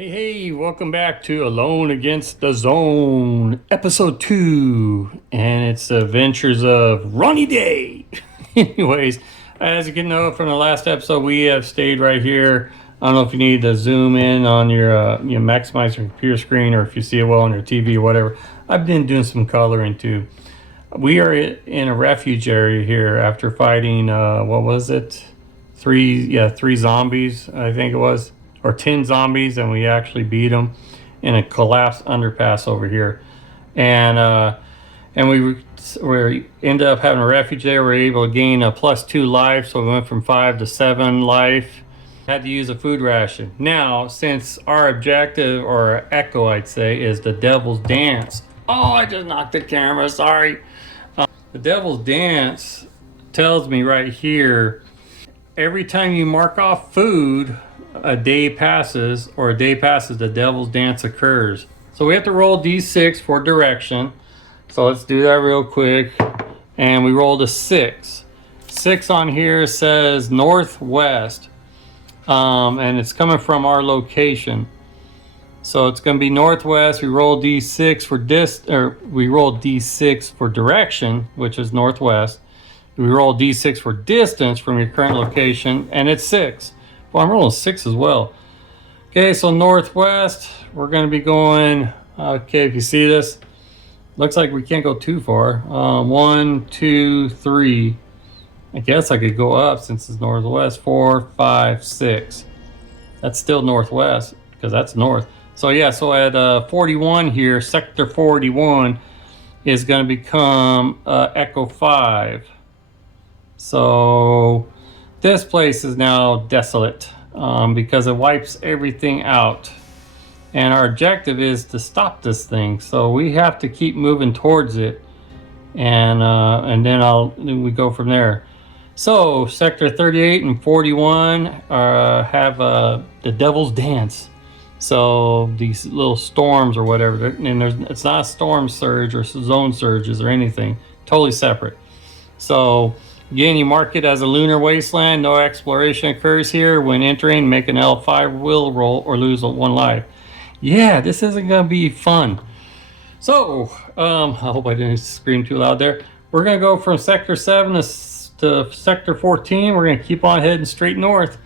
Hey, welcome back to Alone Against the Zone, episode 2, and it's the adventures of Ronnie Day. Anyways, as you can know from the last episode, we have stayed right here. I don't know if you need to zoom in on your, maximize your computer screen, or if you see it well on your TV or whatever. I've been doing some coloring too. We are in a refuge area here after fighting, what was it? Three zombies, I think it was. Or 10 zombies, and we actually beat them in a collapsed underpass over here. And we ended up having a refuge there. We were able to gain a +2 life, so we went from 5 to 7 life. Had to use a food ration. Now, since our objective, or our echo I'd say, is the Devil's Dance. Oh, I just knocked the camera, sorry. The Devil's Dance tells me right here, every time you mark off food, a day passes, the Devil's Dance occurs. So we have to roll d6 for direction. So let's do that real quick. And we rolled a 6. 6 on here says northwest. And it's coming from our location. So it's going to be northwest. We roll d6 for direction, which is northwest. We roll d6 for distance from your current location, and it's 6. Well, I'm rolling 6 as well. Okay, so northwest, we're going to be going, okay, if you see this, looks like we can't go too far. 1, 2, 3. I guess I could go up since it's northwest. 4, 5, 6. That's still northwest because that's north. So yeah, so at 41 here, sector 41 is going to become Echo 5. So this place is now desolate because it wipes everything out. And our objective is to stop this thing. So we have to keep moving towards it. And then we go from there. So sector 38 and 41 have the Devil's Dance. So these little storms or whatever, and it's not a storm surge or zone surges or anything. Totally separate. So again, you mark it as a lunar wasteland. No exploration occurs here. When entering, make an L5 will roll or lose 1 life. Yeah, this isn't going to be fun. So, I hope I didn't scream too loud there. We're going to go from Sector 7 to Sector 14. We're going to keep on heading straight north.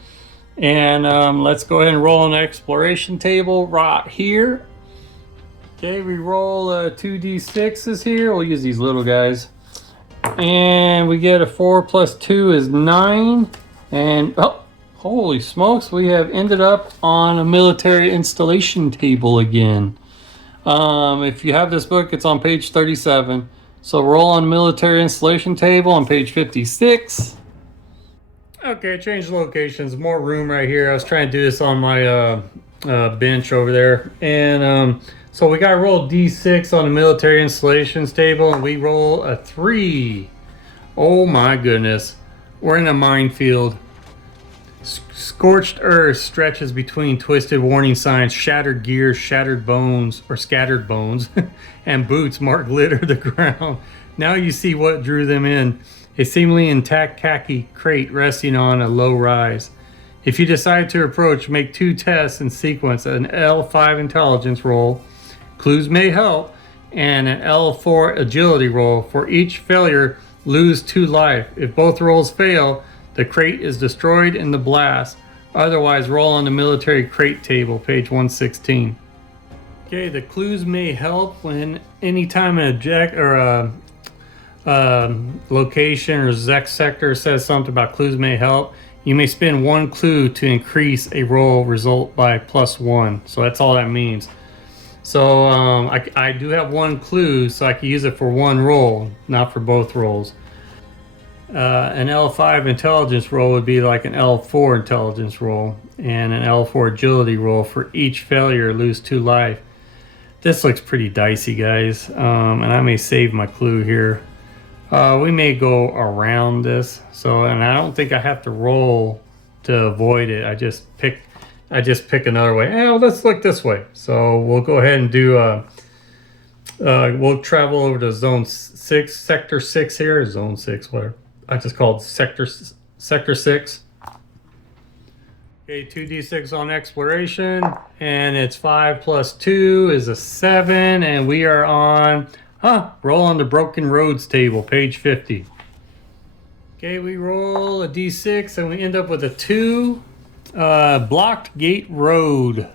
And let's go ahead and roll an exploration table right here. Okay, we roll 2d6s here. We'll use these little guys. And we get a 4 plus 2 is 9. And oh, holy smokes, we have ended up on a military installation table again. If you have this book, it's on page 37. So roll on military installation table on page 56. Okay, change locations, more room right here. I was trying to do this on my bench over there. And so we got to roll d6 on the military installations table, and we roll a 3. Oh my goodness. We're in a minefield. Scorched earth stretches between twisted warning signs, shattered gears, shattered bones, or scattered bones, and boots mark litter the ground. Now you see what drew them in. A seemingly intact khaki crate resting on a low rise. If you decide to approach, make 2 tests in sequence: an L5 intelligence roll, clues may help, and an L4 agility roll. For each failure, lose 2 life. If both rolls fail, the crate is destroyed in the blast. Otherwise, roll on the military crate table, page 116. Okay, the clues may help when anytime an object or a location or Zex sector says something about clues may help, you may spend 1 clue to increase a roll result by +1. So that's all that means. So I do have 1 clue, so I can use it for 1 roll, not for both rolls. An L5 intelligence roll would be like an L4 intelligence roll, and an L4 agility roll. For each failure, lose 2 life. This looks pretty dicey, guys, and I may save my clue here. We may go around this, and I don't think I have to roll to avoid it. I just pick another way. Well, let's look this way. So we'll go ahead and do we'll travel over to zone 6, sector 6 here, zone 6, whatever. I just called sector 6. Okay, 2d6 on exploration, and it's 5 plus 2 is a 7, and we are on, roll on the broken roads table, page 50. Okay, we roll a d6, and we end up with a 2. Blocked gate road.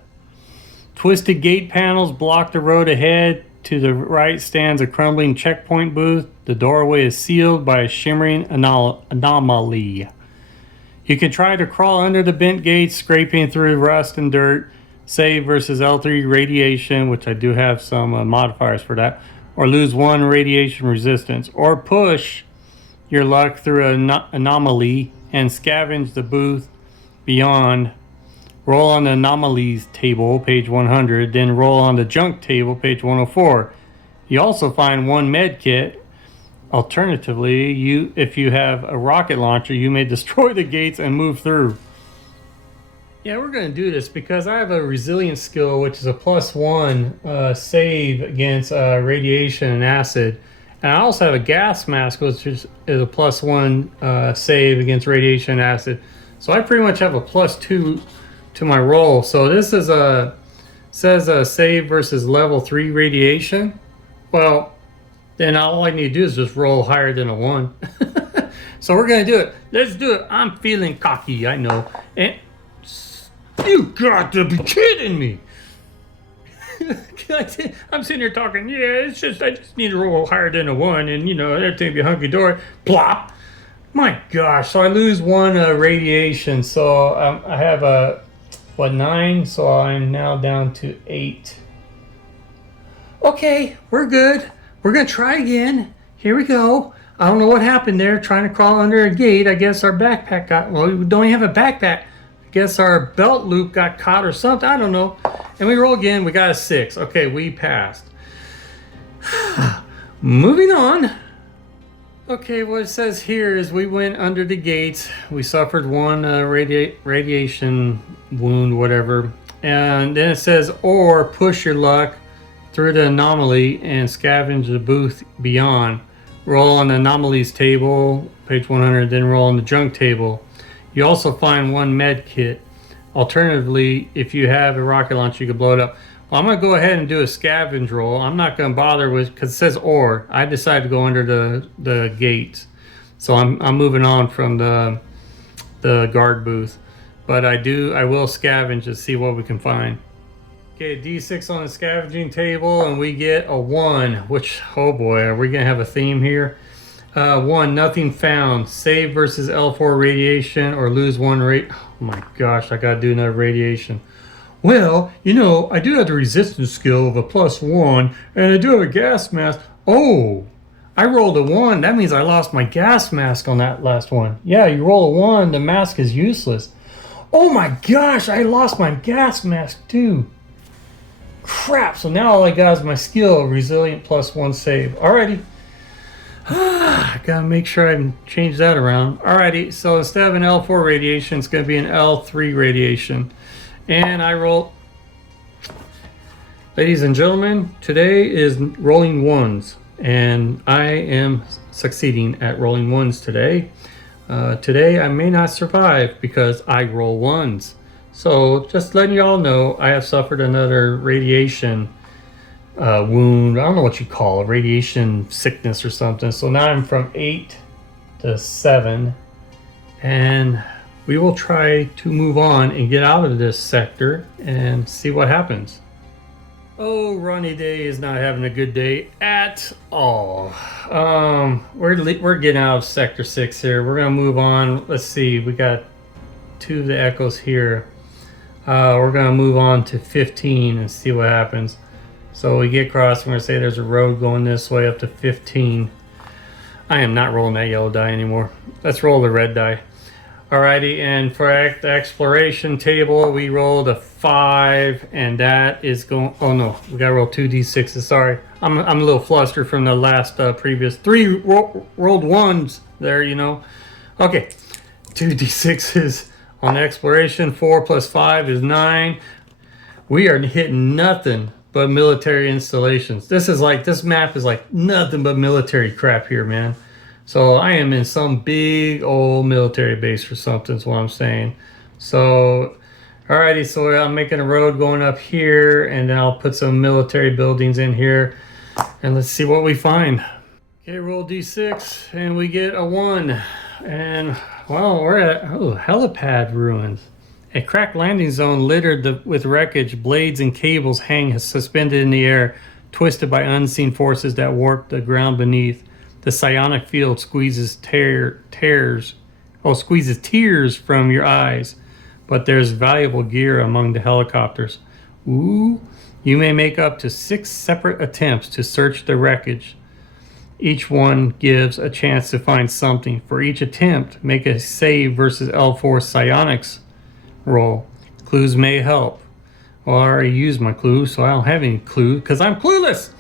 Twisted gate panels block the road ahead. To the right stands a crumbling checkpoint booth. The doorway is sealed by a shimmering anomaly. You can try to crawl under the bent gates, scraping through rust and dirt. Save versus L3 radiation, which I do have some modifiers for that. Or lose 1 radiation resistance. Or push your luck through an anomaly and scavenge the booth beyond. Roll on the anomalies table, page 100, then roll on the junk table, page 104. You also find 1 med kit. Alternatively, if you have a rocket launcher, you may destroy the gates and move through. Yeah, we're going to do this because I have a resilience skill, which is a +1 save against radiation and acid. And I also have a gas mask, which is a +1 save against radiation and acid. So I pretty much have a +2 to my roll. So this is says a save versus level 3 radiation. Well, then all I need to do is just roll higher than a 1. So we're gonna do it. Let's do it. I'm feeling cocky, I know. And you got to be kidding me. I'm sitting here talking, yeah, it's just I just need to roll higher than a 1 and everything be hunky-dory. Plop. My gosh, so I lose 1 radiation. So I have a 9, so I'm now down to 8. Okay, we're good. We're gonna try again. Here we go. I don't know what happened there, trying to crawl under a gate. I guess our backpack got, well, we don't even have a backpack. I guess our belt loop got caught or something, I don't know. And we roll again, we got a 6. Okay, we passed. Moving on. Okay, what it says here is we went under the gates. We suffered 1 radiation wound, whatever. And then it says, or push your luck through the anomaly and scavenge the booth beyond. Roll on the anomalies table, page 100, then roll on the junk table. You also find 1 med kit. Alternatively, if you have a rocket launcher, you can blow it up. Well, I'm going to go ahead and do a scavenge roll. I'm not going to bother with, because it says or. I decided to go under the gate. So I'm moving on from the guard booth. But I will scavenge to see what we can find. Okay, D6 on the scavenging table, and we get a 1, which, oh boy, are we going to have a theme here? 1, nothing found. Save versus L4 radiation or lose 1 rate. Oh my gosh, I got to do another radiation. Well, I do have the resistance skill of a +1, and I do have a gas mask. Oh, I rolled a 1. That means I lost my gas mask on that last one. Yeah, you roll a 1, the mask is useless. Oh my gosh, I lost my gas mask too. Crap, so now all I got is my skill, resilient +1 save. Alrighty. I gotta make sure I change that around. Alrighty, so instead of an L4 radiation, it's gonna be an L3 radiation. And I roll. Ladies and gentlemen, today is rolling 1s, and I am succeeding at rolling 1s today. Today I may not survive because I roll 1s. So just letting you all know, I have suffered another radiation wound. I don't know what you call it, radiation sickness or something. So now I'm from 8 to 7, and we will try to move on and get out of this sector and see what happens. Oh, Ronnie Day is not having a good day at all. We're getting out of sector 6 here. We're gonna move on. Let's see, we got 2 of the echoes here. We're gonna move on to 15 and see what happens. So we get across, we're gonna say there's a road going this way up to 15. I am not rolling that yellow die anymore. Let's roll the red die. Alrighty, and for the exploration table, we rolled a 5, and that is going. Oh no, we gotta roll 2 d6s. Sorry, I'm a little flustered from the last previous 3 rolled 1s there. Okay, 2 d6s on exploration. 4 plus 5 is 9. We are hitting nothing but military installations. This map is like nothing but military crap here, man. So I am in some big old military base or something is what I'm saying. So, alrighty, so I'm making a road going up here, and then I'll put some military buildings in here, and let's see what we find. Okay, roll D6, and we get a 1. And, well, we're at, helipad ruins. A cracked landing zone littered with wreckage, blades and cables hang suspended in the air, twisted by unseen forces that warp the ground beneath. The psionic field squeezes tears from your eyes, but there's valuable gear among the helicopters. Ooh, you may make up to 6 separate attempts to search the wreckage. Each one gives a chance to find something. For each attempt, make a save versus L4 psionics roll. Clues may help. Well, I already used my clue, so I don't have any clue because I'm clueless.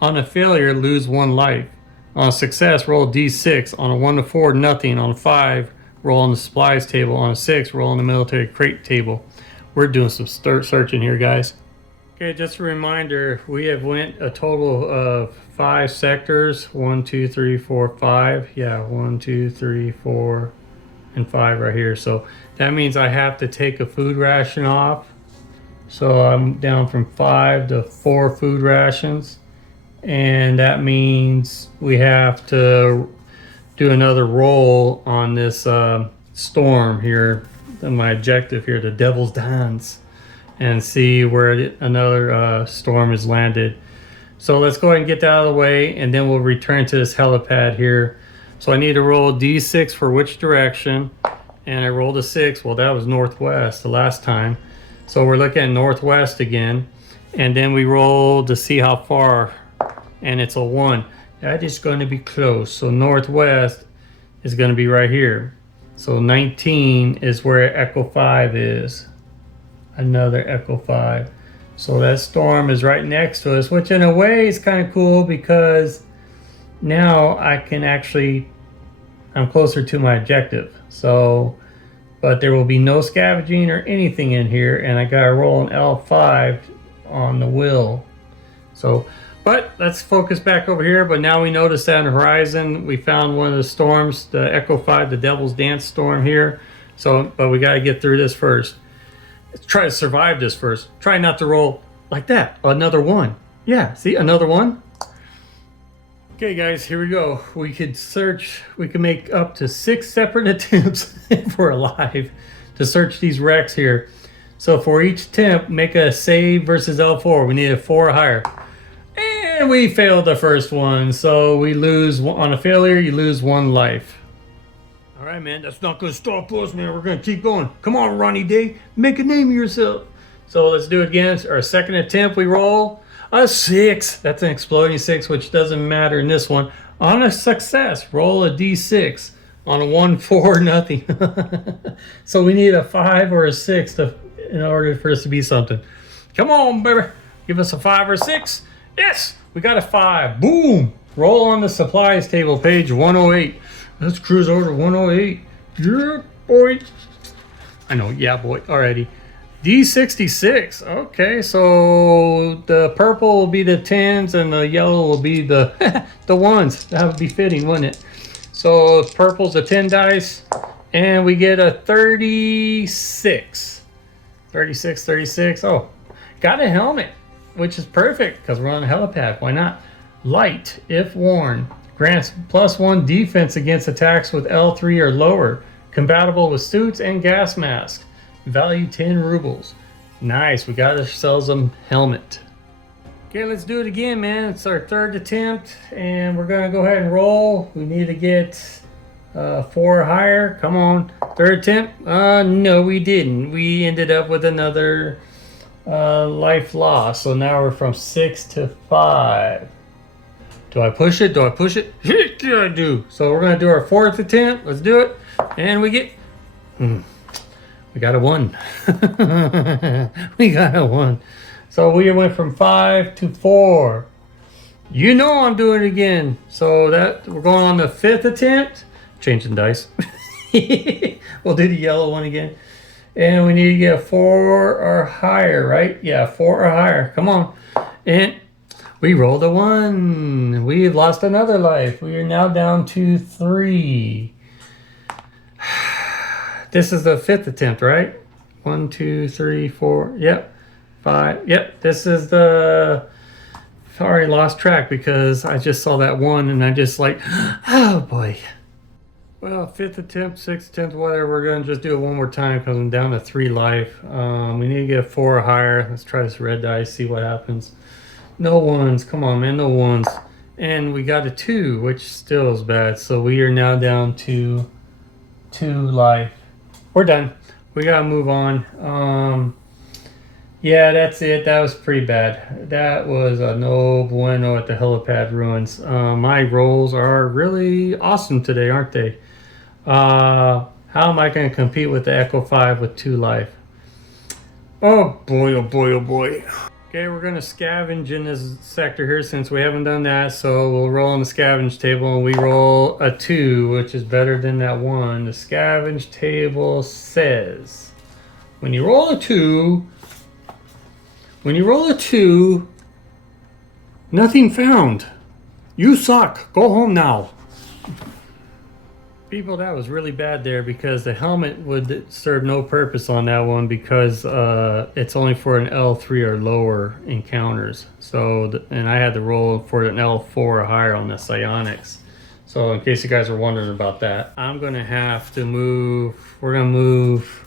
On a failure, lose 1 life. On a success, roll D6. On a 1 to 4, nothing. On a 5, roll on the supplies table. On a 6, roll on the military crate table. We're doing some searching here, guys. Okay, just a reminder, we have went a total of 5 sectors. 1, 2, 3, 4, 5. Yeah, 1, 2, 3, 4, and 5 right here. So that means I have to take a food ration off. So I'm down from 5 to 4 food rations. And that means we have to do another roll on this storm here. My objective here, the Devil's Dance, and see where another storm is landed. So let's go ahead and get that out of the way, and then we'll return to this helipad here. So I need to roll D6 for which direction, and I rolled a 6. Well, that was northwest the last time. So we're looking at northwest again, and then we roll to see how far, and it's a 1. That is going to be close. So northwest is going to be right here. So 19 is where Echo 5 is. Another Echo 5. So that storm is right next to us, which in a way is kind of cool because now I can actually, I'm closer to my objective. So, but there will be no scavenging or anything in here, and I got to roll an L5 on the wheel. So, but let's focus back over here. But now we notice that on the horizon, we found one of the storms, the Echo 5, the Devil's Dance storm here. So, but we got to get through this first. Let's try to survive this first. Try not to roll like that. Another 1. Yeah, see, another 1. Okay, guys, here we go. We could search, we can make up to 6 separate attempts if we're alive to search these wrecks here. So for each attempt, make a save versus L4. We need a 4 or higher. And we failed the first one. So we lose, on a failure, you lose 1 life. All right, man, that's not going to stop us, man. We're going to keep going. Come on, Ronnie Day. Make a name of yourself. So let's do it again. Our second attempt, we roll a 6. That's an exploding 6, which doesn't matter in this one. On a success, roll a D6. On a 1, 4, nothing. So we need a 5 or a 6 in order for this to be something. Come on, baby. Give us a 5 or 6. Yes, we got a 5. Boom. Roll on the supplies table, page 108. Let's cruise over to 108. Yeah, boy. I know, yeah, boy. Alrighty. D66. Okay, so the purple will be the 10s and the yellow will be the the 1s. That would be fitting, wouldn't it? So purple's a 10 dice, and we get a 36. 36. Oh, got a helmet, which is perfect because we're on a helipad. Why not? Light, if worn, grants +1 defense against attacks with L3 or lower. Compatible with suits and gas masks. Value 10 rubles. Nice, we got ourselves a helmet. Okay, let's do it again, man. It's our 3rd attempt, and we're gonna go ahead and roll. We need to get 4 or higher. Come on, 3rd attempt. No, we didn't. We ended up with another life loss. So now we're from 6 to 5. Do I push it? Yeah, I do. So we're gonna do our 4th attempt. Let's do it, and we get. We got a 1. We got a 1. So we went from 5 to 4. You know I'm doing it again. So that we're going on the 5th attempt. Changing dice. We'll do the yellow one again. And we need to get a 4 or higher, right? Yeah, 4 or higher. Come on. And we rolled a 1. We've lost another life. We are now down to 3. This is the 5th attempt, right? 1, 2, 3, 4. Yep. 5. Yep. This is the... Sorry, lost track because I just saw that one and I just like, oh boy. Well, 5th attempt, 6th attempt, whatever. We're going to just do it one more time because I'm down to 3 life. We need to get a 4 or higher. Let's try this red die, see what happens. No ones. Come on, man. No ones. And we got a 2, which still is bad. So we are now down to 2 life. We're done. We got to move on. Yeah, that's it. That was pretty bad. That was a no bueno at the Helipad ruins. My rolls are really awesome today, aren't they? How am I going to compete with the Echo 5 with 2 life? Oh boy, oh boy, oh boy. Okay, we're going to scavenge in this sector here since we haven't done that. So we'll roll on the scavenge table and we roll a 2, which is better than that 1. The scavenge table says when you roll a 2... When you roll a 2, nothing found. You suck. Go home now. People, that was really bad there because the helmet would serve no purpose on that one because it's only for an L3 or lower encounters. So, and I had to roll for an L4 or higher on the psionics. So in case you guys are wondering about that, I'm going to have to move. We're going to move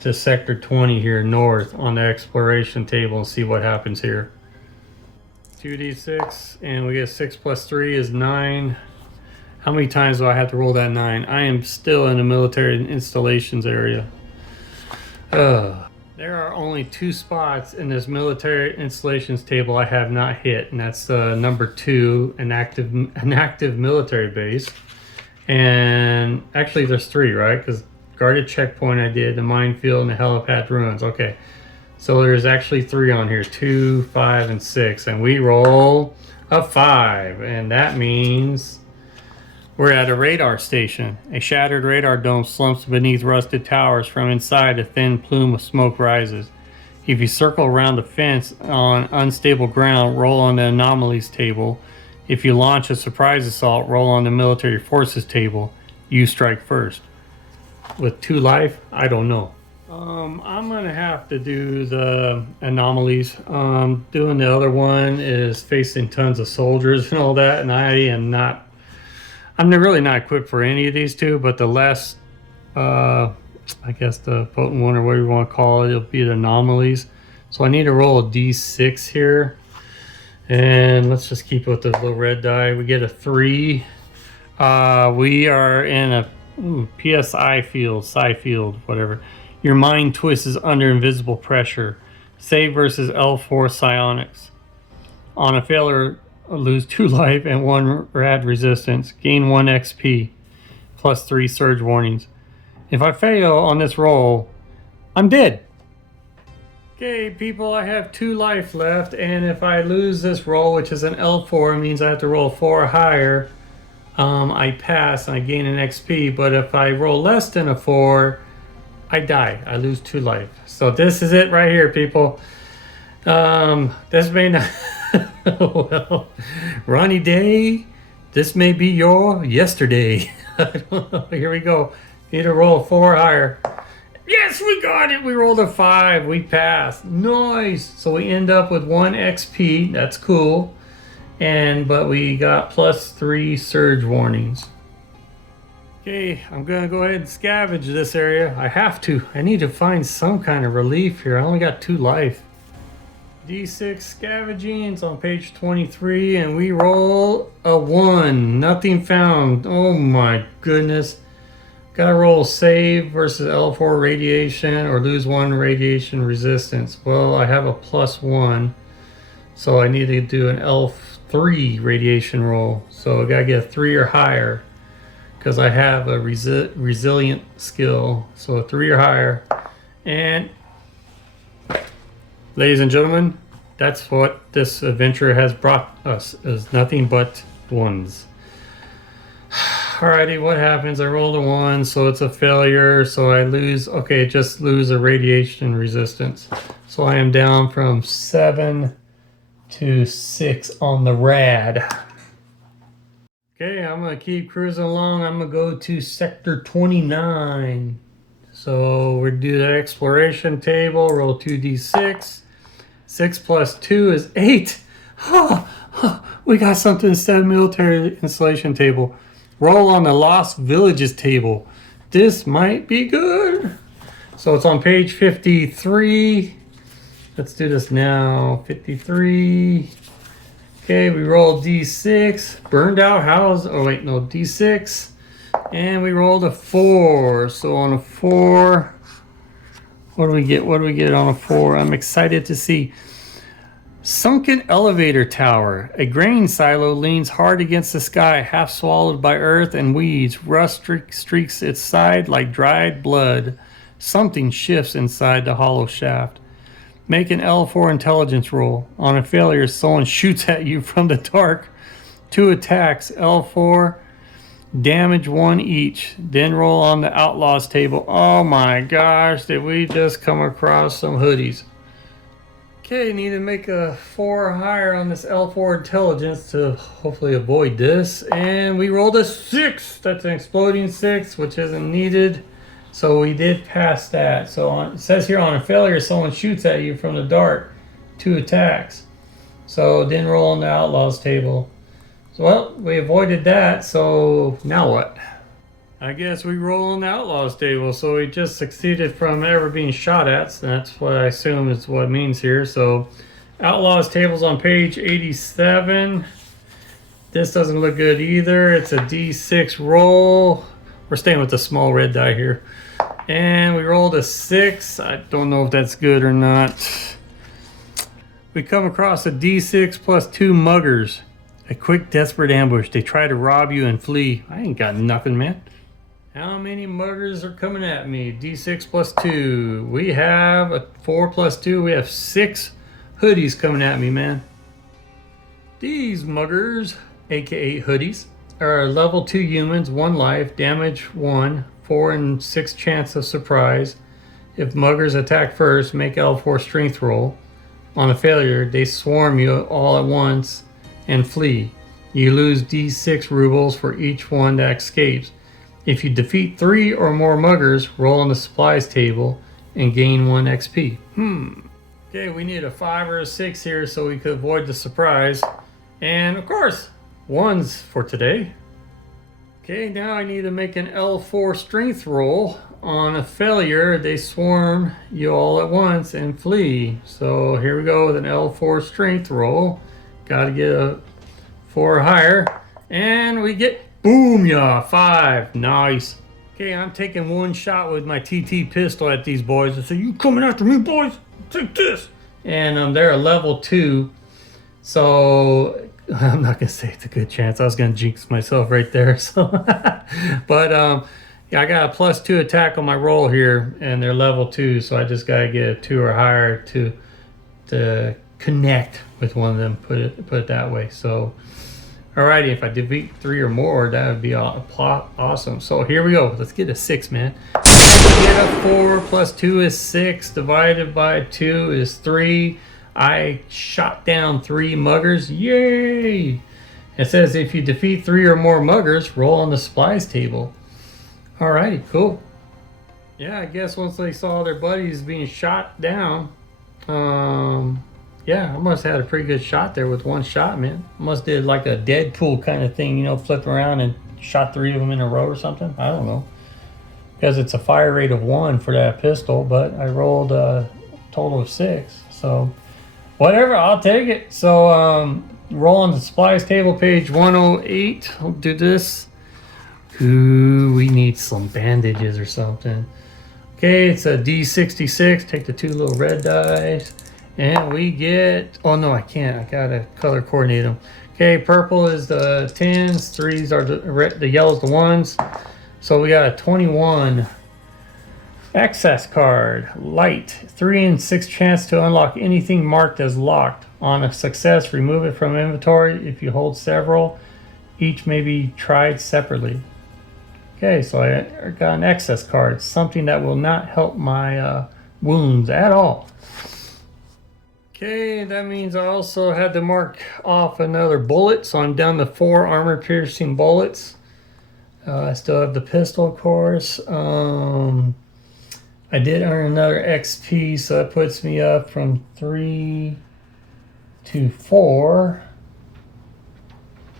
to sector 20 here north on the exploration table and see what happens here. 2d6 and we get 6 plus 3 is 9. How many times do I have to roll that 9? I am still in the military installations area. There are only 2 spots in this military installations table I have not hit, and that's number 2, an active military base, and actually there's 3, right? Because guarded checkpoint I did, the minefield, and the helipad ruins. Okay, so there's actually 3 on here, 2, 5, and 6, and we roll a 5, and that means we're at a radar station. A shattered radar dome slumps beneath rusted towers. From inside, a thin plume of smoke rises. If you circle around the fence on unstable ground, roll on the anomalies table. If you launch a surprise assault, roll on the military forces table. You strike first. With 2 life, I don't know. I'm gonna have to do the anomalies. Doing the other one is facing tons of soldiers and all that, and I'm really not equipped for any of these 2, but the less, I guess the potent one or whatever you want to call it, it'll be the anomalies. So I need to roll a d6 here, and let's just keep it with the little red die. We get a 3. We are in a PSI field, psi field, whatever. Your mind twists under invisible pressure. Save versus L4 psionics. On a failure, lose 2 life and 1 rad resistance. Gain 1 XP. Plus 3 surge warnings. If I fail on this roll, I'm dead. Okay, people, I have 2 life left, and if I lose this roll, which is an L4, it means I have to roll 4 or higher. I pass and I gain an XP, but if I roll less than a 4, I die. I lose 2 life. So this is it right here, people. This may not... well, Ronnie Day, this may be your yesterday. I don't know. Here we go. Need to roll 4 higher. Yes, we got it. We rolled a 5. We passed. Nice. So we end up with 1 XP. That's cool. But we got plus 3 surge warnings. Okay, I'm gonna go ahead and scavenge this area. I have to. I need to find some kind of relief here. I only got 2 life. D6 scavenging, it's on page 23, and we roll a 1. Nothing found. Oh my goodness. Gotta roll save versus L4 radiation or lose 1 radiation resistance. Well, I have a plus 1, so I need to do an L3 radiation roll. So I gotta get a 3 or higher because I have a resilient skill. So a 3 or higher. And ladies and gentlemen, that's what this adventure has brought us, is nothing but 1s. Alrighty, what happens? I rolled a 1, so it's a failure, so I lose, okay, just lose a radiation resistance. So I am down from 7 to 6 on the rad. Okay, I'm gonna keep cruising along. I'm gonna go to sector 29. So we do the exploration table, roll 2d6. 6 plus 2 is 8. We got something instead of military installation table. Roll on the Lost Villages table. This might be good. So it's on page 53. Let's do this now. 53. Okay, we roll d6. Burned out house. Oh, wait, no, d6. And we rolled a 4. So on a 4, what do we get? What do we get on a 4? I'm excited to see. Sunken elevator tower. A grain silo leans hard against the sky, half swallowed by earth and weeds. Rust streaks its side like dried blood. Something shifts inside the hollow shaft. Make an L4 intelligence roll. On a failure, someone shoots at you from the dark. 2 attacks. L4. Damage 1 each. Then roll on the outlaws table. Oh my gosh, did we just come across some hoodies? Okay, need to make a 4 or higher on this L4 intelligence to hopefully avoid this. And we rolled a 6. That's an exploding 6, which isn't needed. So we did pass that. So it says here on a failure, someone shoots at you from the dark. 2 attacks. So didn't roll on the outlaws table. So, well, we avoided that. So now what? I guess we roll on the outlaws table. So we just succeeded from ever being shot at. So that's what I assume is what it means here. So outlaws table's on page 87. This doesn't look good either. It's a d6 roll. We're staying with the small red die here. And we rolled a 6. I don't know if that's good or not. We come across a d6 plus 2 muggers. A quick, desperate ambush. They try to rob you and flee. I ain't got nothing, man. How many muggers are coming at me? D6 plus 2. We have a 4 plus 2. We have 6 hoodies coming at me, man. These muggers, aka hoodies, are level 2 humans, 1 life, damage 1, 4 and 6 chance of surprise. If muggers attack first, make L4 strength roll. On a failure, they swarm you all at once and flee. You lose d6 rubles for each one that escapes. If you defeat 3 or more muggers, roll on the supplies table and gain 1 XP. Okay, we need a 5 or a 6 here so we could avoid the surprise. And of course, 1s for today. Okay, now I need to make an L4 strength roll. On a failure, they swarm you all at once and flee. So here we go with an L4 strength roll. Gotta get a 4 or higher. And we get, boom, yeah, 5. Nice. Okay, I'm taking 1 shot with my TT pistol at these boys. I say, you coming after me, boys? Take this. And they're a level 2. So I'm not gonna say it's a good chance. I was gonna jinx myself right there. So, but yeah, I got a plus 2 attack on my roll here, and they're level 2. So I just gotta get a 2 or higher to connect with one of them. Put it that way. So, alrighty, if I defeat 3 or more, that would be awesome. So here we go. Let's get a 6, man. Get a 4 plus 2 is 6. Divided by 2 is 3. I shot down 3 muggers. Yay! It says if you defeat 3 or more muggers, roll on the supplies table. Alrighty, cool. Yeah, I guess once they saw their buddies being shot down, yeah, I must have had a pretty good shot there with 1 shot, man. Must did like a Deadpool kind of thing, you know, flip around and shot 3 of them in a row or something. I don't know. Because it's a fire rate of 1 for that pistol, but I rolled a total of 6. So whatever, I'll take it. So roll on the supplies table, page 108. I'll do this. Ooh, we need some bandages or something. Okay, it's a D66. Take the 2 little red dice. And we get, oh no, I can't. I gotta color coordinate them. Okay, purple is the 10s, 3s are the yellows, the 1s. So we got a 21 access card, light, 3 and 6 chance to unlock anything marked as locked. On a success, remove it from inventory. If you hold several, each may be tried separately. Okay, so I got an access card, something that will not help my wounds at all. Okay, that means I also had to mark off another bullet, so I'm down to 4 armor-piercing bullets. I still have the pistol, of course. I did earn another XP, so that puts me up from 3 to 4.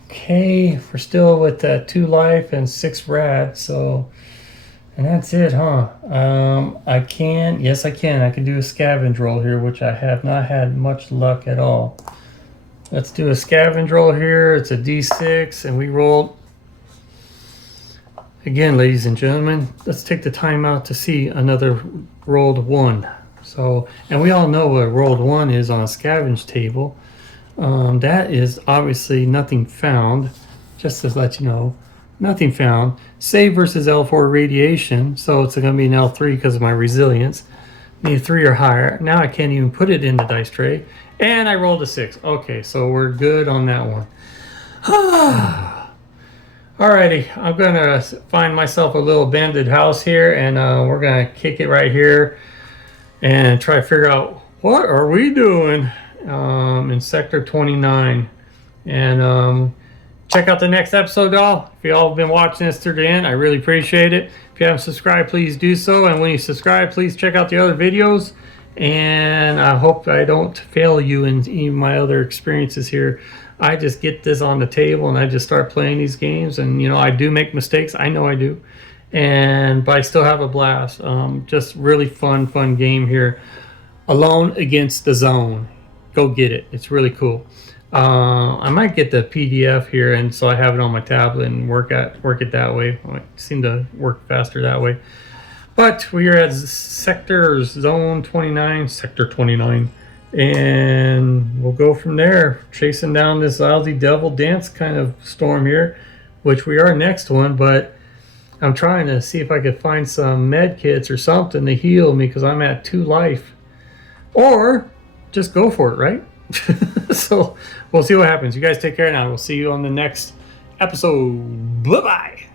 Okay, we're still with that 2 life and 6 rad, so, and that's it, huh? Yes I can do a scavenge roll here, which I have not had much luck at all. Let's do a scavenge roll here. It's a D6, and we rolled, again, ladies and gentlemen, let's take the time out to see another rolled 1. So, and we all know what a rolled 1 is on a scavenge table. That is obviously nothing found, just to let you know, nothing found. Save versus L4 radiation, so it's going to be an L3 because of my resilience. Need 3 or higher. Now I can't even put it in the dice tray. And I rolled a 6. Okay, so we're good on that one. Alrighty, I'm going to find myself a little abandoned house here, and we're going to kick it right here and try to figure out what are we doing in Sector 29. And check out the next episode, y'all. If y'all have been watching this through the end, I really appreciate it. If you haven't subscribed, please do so. And when you subscribe, please check out the other videos. And I hope I don't fail you in even my other experiences here. I just get this on the table and I just start playing these games. And, you know, I do make mistakes. I know I do. But I still have a blast. Just really fun game here. Alone Against the Zone. Go get it. It's really cool. I might get the PDF here, and so I have it on my tablet and work it that way. I seem to work faster that way. But we are at Sector 29, and we'll go from there, chasing down this lousy devil dance kind of storm here, which we are next one. But I'm trying to see if I could find some med kits or something to heal me because I'm at 2 life, or just go for it, right? So we'll see what happens. You guys take care now. We'll see you on the next episode. Bye-bye.